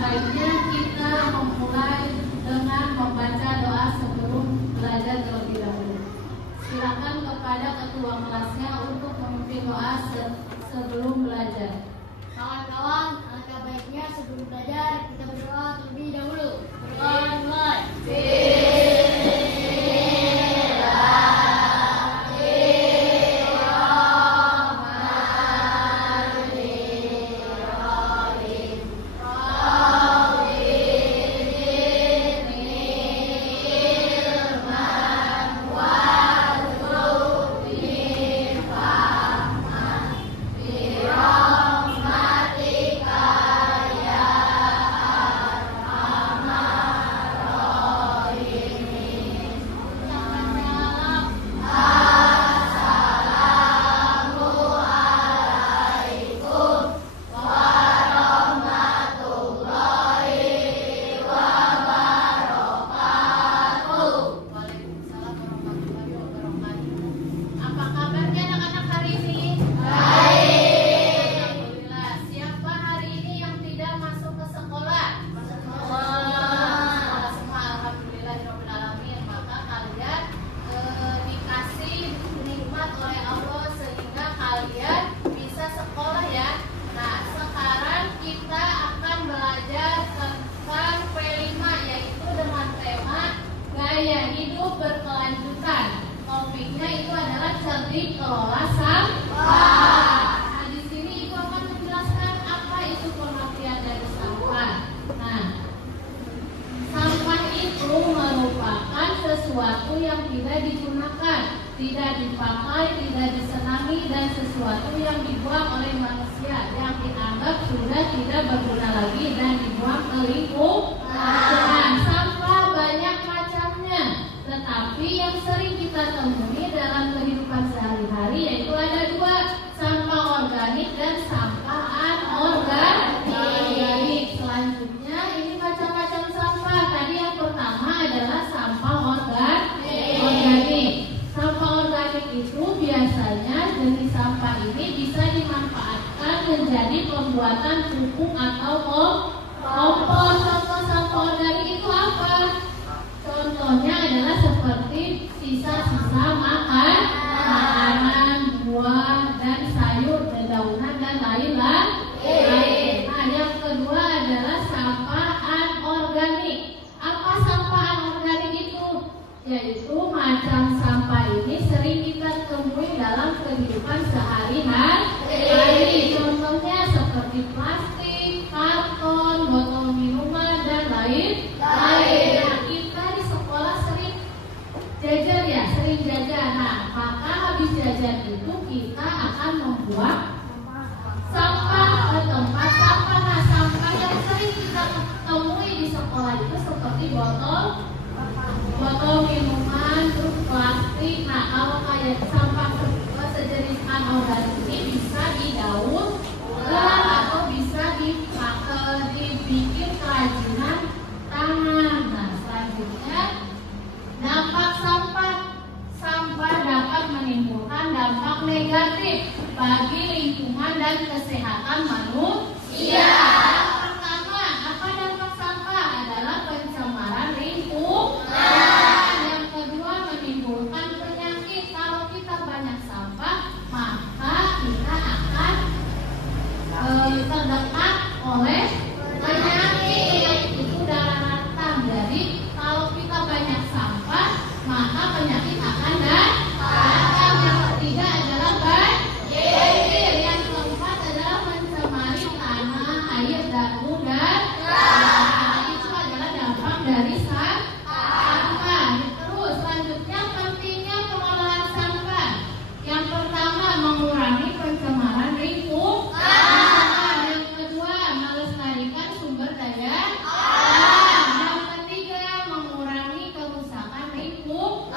baiknya kita memulai dengan membaca doa sebelum belajar terlebih dahulu. Silakan kepada ketua kelasnya untuk memimpin doa sebelum belajar. Kawan-kawan, alangkah baiknya sebelum belajar kita berdoa terlebih dahulu. Berdoa mulai. Berkelanjutan. Topiknya itu adalah cerdik kelola sampah. Nah, di sini Ibu akan menjelaskan apa itu pengertian dari sampah. Nah, sampah itu merupakan sesuatu yang tidak digunakan, tidak dipakai, tidak disenangi, dan sesuatu yang dibuang oleh manusia yang dianggap sudah tidak berguna lagi dan dibuang ke lingkungan. Sampah banyak macamnya. Tetapi yang sering kita temui dalam kehidupan sehari-hari yaitu ada dua, sampah organik dan sampah anorganik. Selanjutnya ini macam-macam sampah. Tadi yang pertama adalah sampah organik. Sampah organik itu biasanya jenis sampah ini bisa dimanfaatkan menjadi pembuatan pupuk atau kompos. Contoh sampah organik itu apa? Contohnya adalah seperti sisa-sisa makanan, buah, dan sayur, dedaunan, dan lain-lain. Nah, yang kedua adalah sampah anorganik. Apa sampah anorganik itu? Yaitu macam sampah ini sering kita temui dalam kehidupan sehari-hari. Contohnya seperti plastik, karton, botol minuman, dan lain-lain. Sering jajan. Nah, maka habis jajan itu kita akan membuang sampah ke tempat sampah. Nah, sampah yang sering kita temui di sekolah itu seperti botol minuman, terus plastik. Nah, kalau kayak sampah sejenis anorganik ini bisa didaur ulang atau bisa dibikin kerajinan tangan. Nah, selanjutnya dampak sampah dapat menimbulkan dampak negatif bagi lingkungan dan kesehatan manusia. Yang pertama, apa dampak sampah? Adalah pencemaran lingkungan. Yang kedua, menimbulkan penyakit. Kalau kita banyak sampah, maka kita akan terdekat oleh penyakit, itu darah rentan. Jadi kalau kita banyak sampah, maka penyakit akan datang. Yang ketiga adalah banjir. Yang keempat adalah mencemari tanah, air, dan udara. Itu adalah dampak dari sampah. Terus selanjutnya pentingnya pengelolaan sampah. Yang pertama, mengurangi pencemaran lingkungan. Yang kedua, melestarikan sumber daya alam. Yang ketiga, mengurangi kerusakan lingkungan.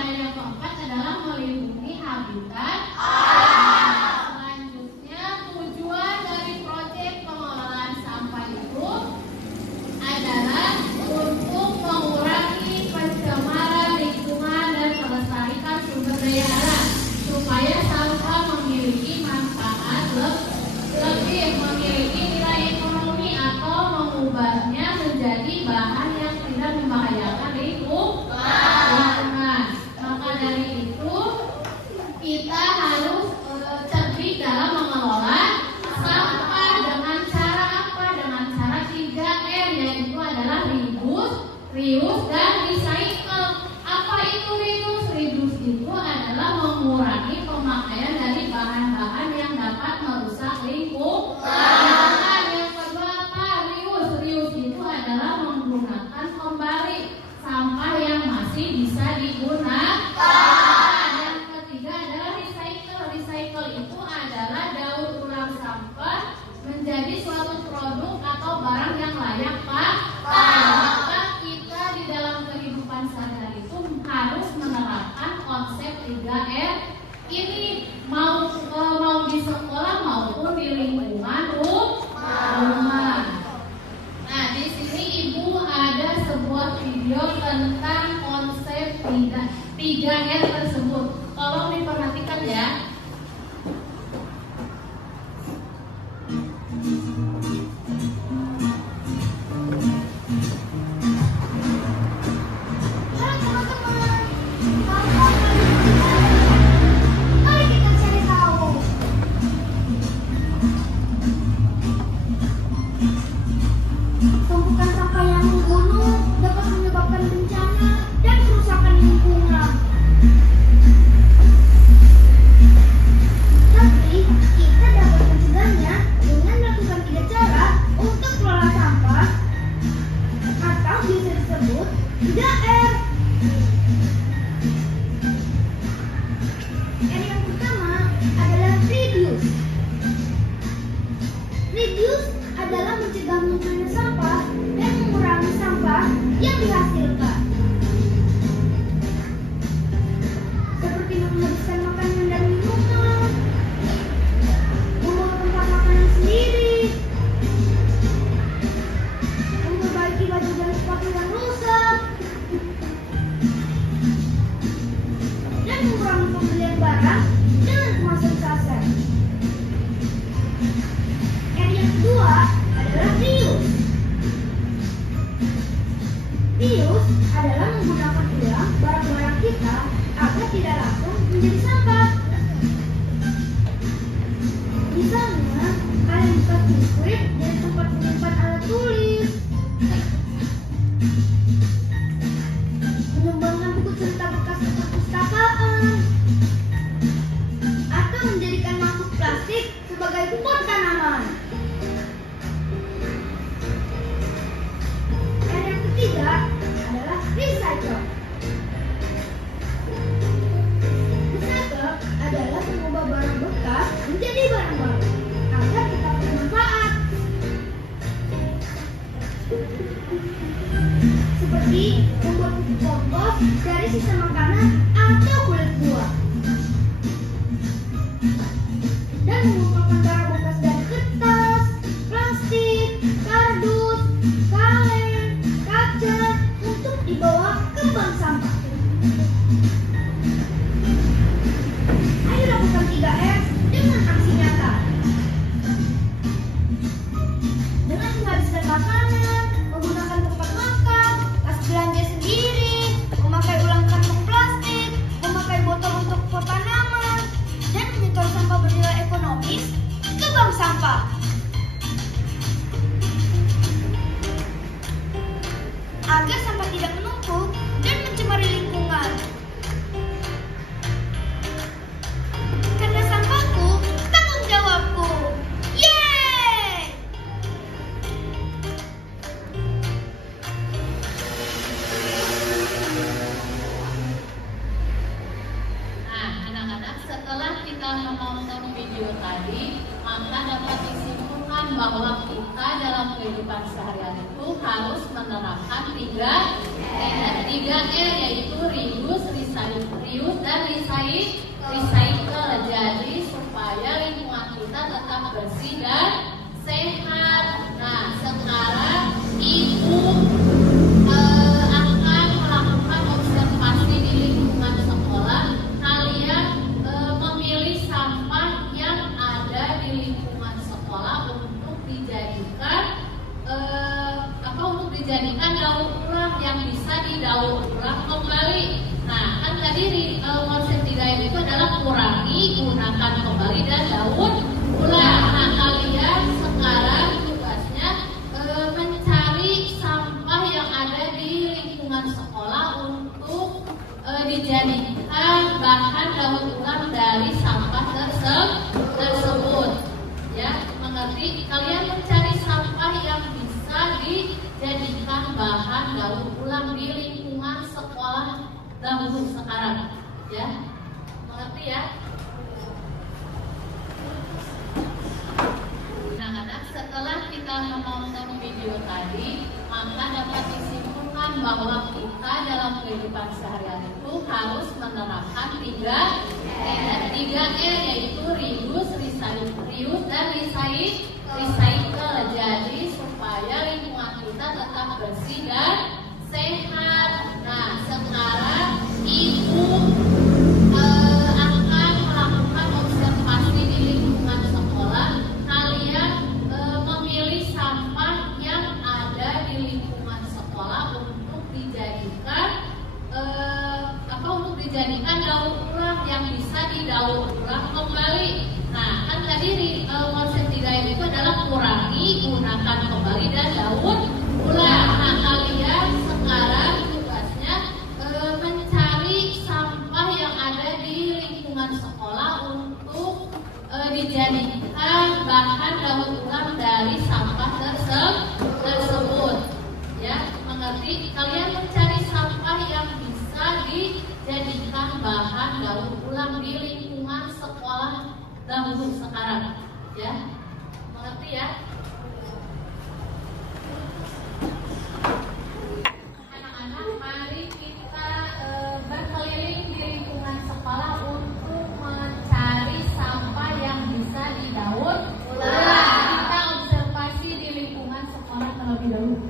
Dan yang keempat adalah melindungi habitat alam. Selanjutnya, tujuan dari proyek pengelolaan sampah itu adalah untuk mengurangi pencemaran lingkungan dan melestarikan sumber daya alam supaya sampah memiliki manfaat lebih, memiliki nilai ekonomi atau reuse dan recycle. Apa itu reuse? Reduce itu adalah mengurangi pemakaian dari bahan-bahan yang dapat merusak lingkungan. Yang kedua apa? Reuse. Reuse itu adalah menggunakan kembali sampah yang masih bisa digunakan. Yang ketiga adalah recycle. Recycle itu adalah daur ulang sampah menjadi suatu produk atau barang yang layak pakai. Maka kita di dalam kehidupan sehari-hari itu harus menerapkan konsep 3R ini, mau di sekolah maupun di lingkungan rumah. Nah, di sini Ibu ada sebuah video tentang konsep 3R tersebut. Tolong diperhatikan ya. Tumpukan sampah yang menggunung dapat menyebabkan bencana dan kerusakan lingkungan. Tapi kita dapat mencegahnya dengan melakukan 3 cara untuk kelola sampah atau bisa disebut 3R. R yang pertama adalah reduce. Reduce adalah mencegah munculnya sampah dan mengurangi sampah yang dihasilkan. Seperti menghabiskan makanan dan minuman, membawa tempat makanan sendiri, memperbaiki baju dan sepatu yang rusak, dan mengurangi pembelian barang dengan kemasan saset. R yang kedua adalah reuse. Reuse adalah menggunakan ulang barang-barang kita agar tidak langsung menjadi sampah. Misalnya, kalian bekas biskuit dari tempat menyimpan alat tulis, menyumbangkan buku cerita bekas ke perpustakaan, atau menjadikan mangkuk plastik sebagai pot tanaman. Dan yang ketiga adalah recycle. Recycle adalah mengubah barang bekas menjadi barang baru agar tetap bermanfaat. Seperti membuat pupuk kompos dari sisa makanan atau kulit buah. Dan mengumpulkan barang bekas dari kertas, plastik, kardus, kaleng, kaca untuk dibawa ke bank sampah. Ayo lakukan 3R dengan aksi nyata. Dengan menghabiskan makanan, menggunakan tempat makan, tas belanja sendiri, memakai ulang kantong plastik, memakai botol untuk pot tanaman, dan menyetor sampah bernilai ekonomis ke bank sampah. Agar sampah tidak menumpuk dan mencemari lingkungan. Karena sampahku tanggung jawabku. Yeay! Nah, anak-anak, setelah kita menonton video tadi, maka dapat disimpulkan bahwa kita dalam kehidupan sehari-hari itu harus menerapkan 3R, yaitu reuse, dan recycle. Jadi supaya lingkungan kita tetap bersih dan sehat. Nah, sekarang Ibu akan melakukan observasi di lingkungan sekolah. Kalian memilih sampah yang ada di lingkungan sekolah untuk dijadikan daur ulang yang bisa didaur ulang kembali. Nah, kan tadi konsep 3R itu adalah kurangi, gunakan kembali, dan daur ulang. Nah, kalian sekarang tugasnya mencari sampah yang ada di lingkungan lingkungan sekolah untuk dijadikan bahan daur ulang dari sampah tersebut. Ya, mengerti? Kalian mencari sampah yang bisa dijadikan bahan daur ulang di lingkungan sekolah dahulu sekarang. Ya, mengerti ya? Anak-anak, setelah kita menonton video tadi, maka dapat disimpulkan bahwa kita dalam kehidupan sehari-hari itu harus menerapkan 3R, yaitu reuse, dan recycle. Jadi supaya lingkungan kita tetap bersih dan sehat. Nah, sekarang Ibu akan melakukan observasi di lingkungan sekolah. Kalian memilih sampah yang ada di lingkungan sekolah untuk dijadikan daur ulang yang bisa didaur ulang kembali. Nah, kan tadi konsep 3M itu adalah kurangi, gunakan kembali, dan daur ulang. Nah, kalian sekarang tugasnya mencari sampah yang ada di lingkungan sekolah untuk dijadikan bahan daur ulang dari sampah tersebut. Ya, mengerti? Kalian mencari sampah yang bisa dijadikan bahan daur ulang di lingkungan sekolah dahulu sekarang. Ya, mengerti ya? Anak-anak, mari kita berkeliling di lingkungan sekolah untuk mencari sampah yang bisa didaur ulang. Kita observasi di lingkungan sekolah terlebih dahulu.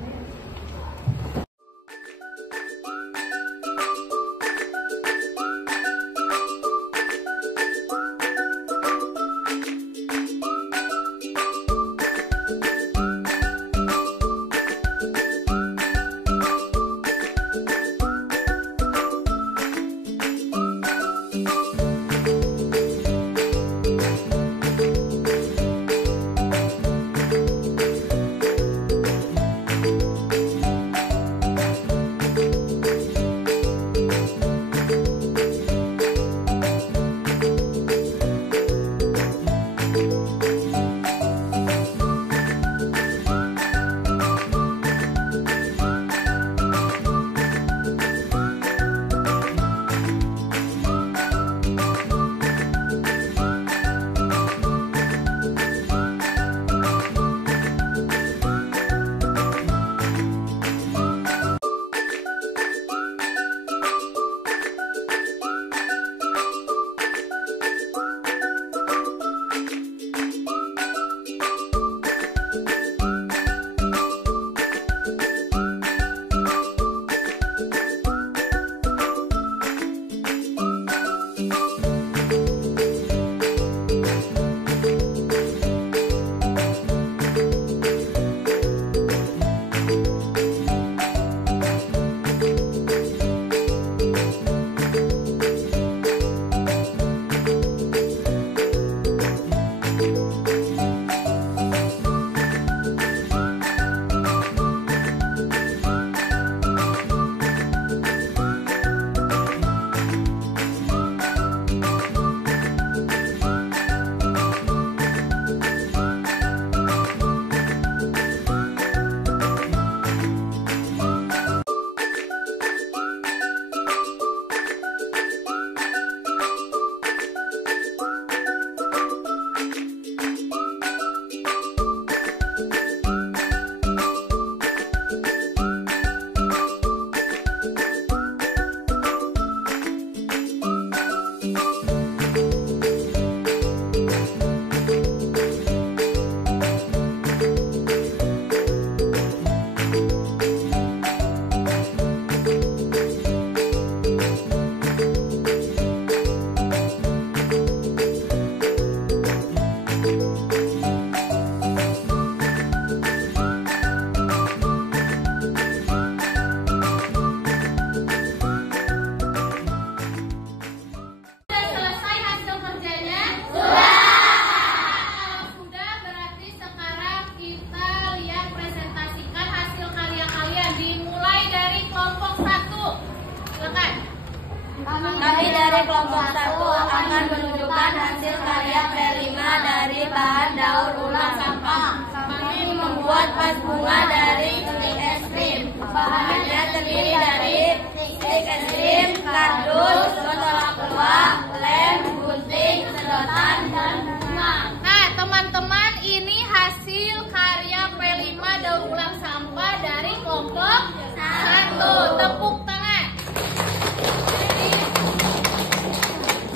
Kami dari kelompok 1 akan menunjukkan hasil karya P5 dari bahan daur ulang sampah. Kami membuat vas bunga dari stik es krim. Bahannya terdiri dari stik es krim, kardus, botol aqua, lem, gunting, sedotan, dan bunga. Nah, teman-teman, ini hasil karya P5 daur ulang sampah dari kelompok 1. Tepuk tangan.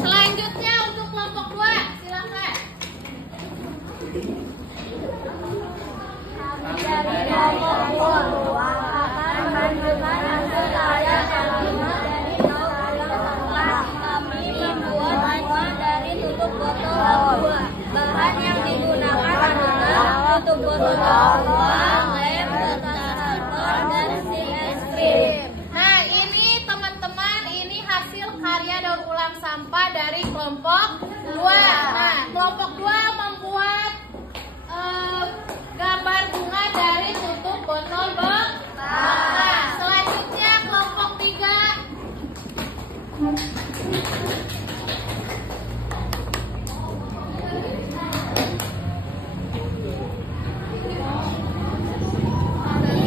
Selanjutnya untuk kelompok 2, silakan. Dari kelompok 2 akan menunjukkan hasil karya P5 dari daur ulang sampah. Kami membuat bunga dari tutup botol aqua. Bahan yang digunakan adalah tutup botol aqua, lem, detasator, dan stik es krim. Nah, ini teman-teman, ini hasil karya daur ulang sampah dari kelompok 2. Nah, kelompok 2 membuat gambar bunga dari tutup botol bekas. Nah, selanjutnya kelompok 3.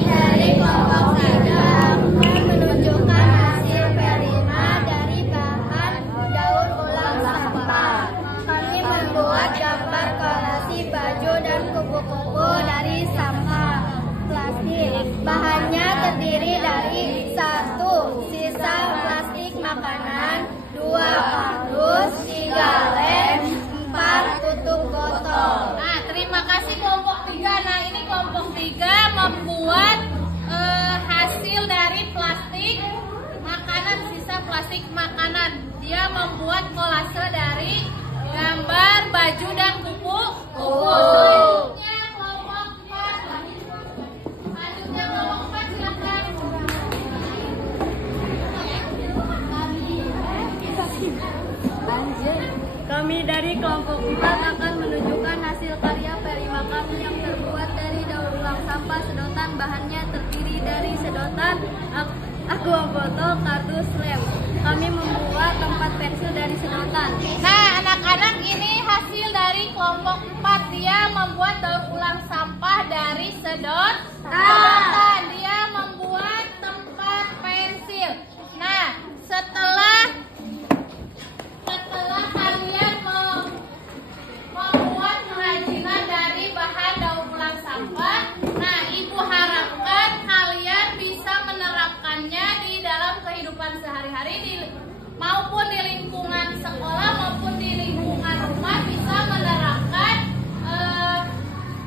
Dari kelompok 3 akan menunjukkan hasil P5 dari bahan daur ulang sampah. Kami membuat gambar kolasi baju dan kupu-kupu dari sampah plastik. Bahannya terdiri dari 1 sisa plastik makanan, 2 kardus, 3 lem, 4 tutup botol. Nah, terima kasih kelompok 3. Nah, ini kelompok 3 membuat hasil dari plastik makanan, sisa plastik makanan. Dia membuat kolase dari gambar baju dan kupu-kupu. Selanjutnya kelompok 4. Selanjutnya kelompok 4, silakan. Kami dari kelompok 4 akan menunjukkan hasil karya P5 kami yang terbuat dari daur ulang sampah sedotan. Bahannya terdiri dari sedotan, aqua botol, kardus, lem. Kami membuat tempat pensil dari sedotan. Nah, anak-anak, ini hasil dari kelompok 4. Dia membuat daur ulang sampah dari sedotan. Dia membuat tempat pensil. Nah, setelah kalian membuat kerajinan dari bahan daur ulang sampah, nah, Ibu harapkan kalian bisa menerapkannya di dalam kehidupan sehari-hari, maupun di lingkungan sekolah maupun di lingkungan rumah, bisa menerapkan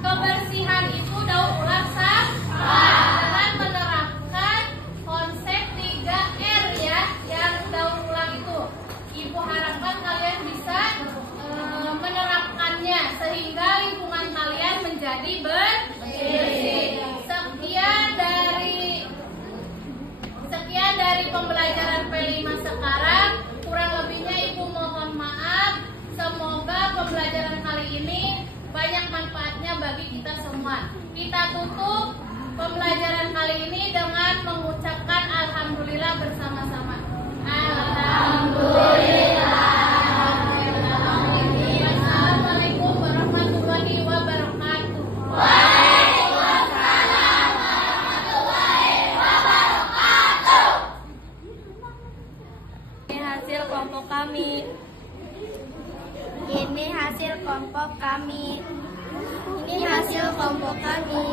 kebersihan itu daur ulang sampah dengan menerapkan konsep 3R ya, yang daur ulang itu. Ibu harapkan kalian bisa menerapkannya sehingga lingkungan kalian menjadi bersih. Sekian dari pembelajaran P5 sekarang. Kurang lebihnya Ibu mohon maaf. Semoga pembelajaran kali ini banyak manfaatnya bagi kita semua. Kita tutup pembelajaran kali ini dengan mengucapkan alhamdulillah bersama-sama. Alhamdulillah. Assalamualaikum warahmatullahi wabarakatuh. Waalaikumsalam warahmatullahi wabarakatuh. Ini hasil kelompok kami. Ini hasil kelompok kami. Ini hasil kelompok kami.